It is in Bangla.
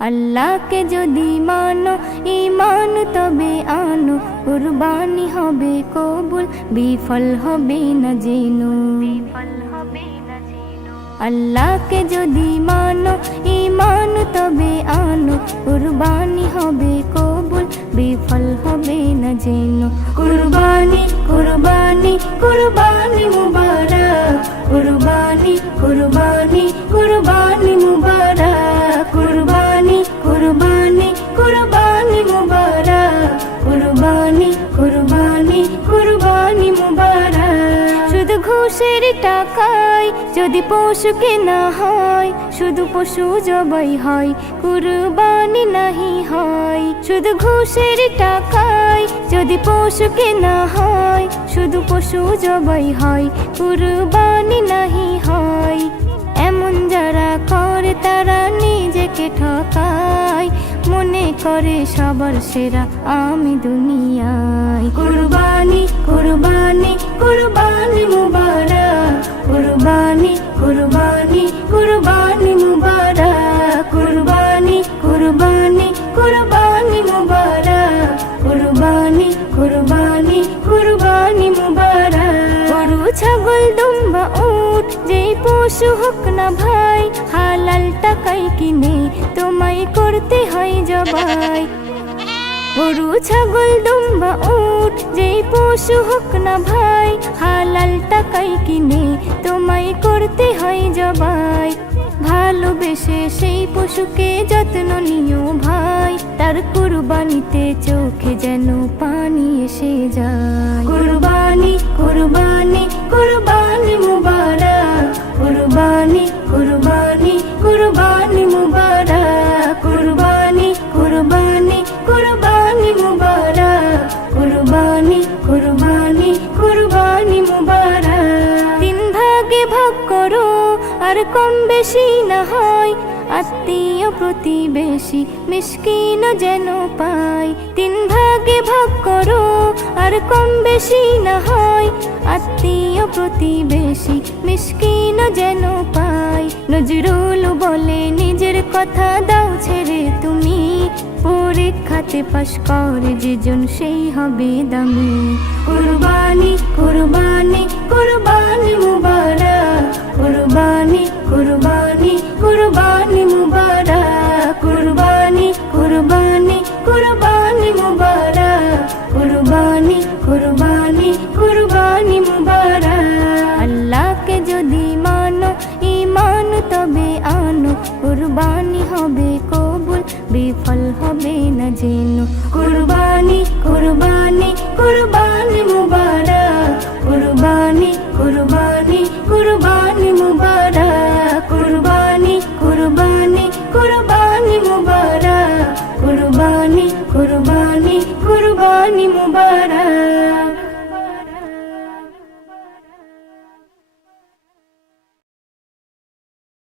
আল্লাহকে যদি মানো ঈমান তবে আনো, কুরবানি হবে কবুল, বিফল হবে না জেনো। আল্লাহকে যদি মানো ঈমান তবে আনো, কুরবানি হবে কবুল, বিফল হবে না জেনো। কুরবানি কুরবানি কুরবানি মুবারক, কুরবানি কুরবানি কুরবানি মুবারক, কুরবানি কুরবানি কুরবানি মুবারক, কুরবানি কুরবানি কুরবানি মুবারক। শুধু ঘুষের টাকায় যদি পশু কেনা হয়, শুধু পশু জবাই হয়, কুরবানি নাহি হয়। শুধু ঘুষের টাকায় যদি পশু কেনা হয়, শুধু পশু জবাই হয়, কুরবানি নাহি হয়। এমন যারা করে তারা নিজেকে ঠকায়, মনে করে সবার সেরা আমি দুনিয়ায়। কুরবানি কুরবানি কুরবানি মুবারক, কুরবানি কুরবানি কুরবানি মুবারক, কুরবানি কুরবানি কুরবানি মুবারক, কুরবানি কুরবানি কুরবানি মুবারক। গরু ছাগল দুম্বা উট যেই পশু হোক না ভাই, হালাল টাকায় কিনে তোমায় করতে হয় জবাই। গরু ছাগল দুম্বা উট যেই পশু হোক না ভাই, হালাল টাকায় কিনে তোমায় করতে হয় জবাই। ভালোবেসে সেই পশুকে যত্ন নিও ভাই, তার কুরবানিতে চোখে যেন পানি এসে যায়। কুরবানি কুরবানি কুরবানি মুবারক, কুরবানি কুরবানি কুরবানি মুবারক, কুরবানি কুরবানি কুরবানি মুবারক, কুরবানি কুরবানি কুরবানি মুবারক। তিন ভাগে ভাগ করো আর কম বেশি না হয়, আত্মীয় প্রতিবেশী মিসকিন যেন পায়। তিন ভাগে ভাগ করো আর কম বেশি না হয়, আত্মীয় প্রতিবেশী মিসকিন যেন পায়। নজরুল বলে নিজের কথা দাও ছেড়ে তুমি, পরীক্ষাতে পাশ করে যেজন সেই হবে দামি। কুরবানি কুরবানি কুরবানি মুবারক, কুরবানি কুরবানি কুরবানি মুবারক, কুরবানি কুরবানি কুরবানি মুবারক, কুরবানি কুরবানি কুরবানি মুবারক। আল্লাহকে যদি মানো ঈমান তবে আনো, কুরবানি হবে কবুল, বিফল হবে না জেনো। কুরবানি কুরবানি কুরবানি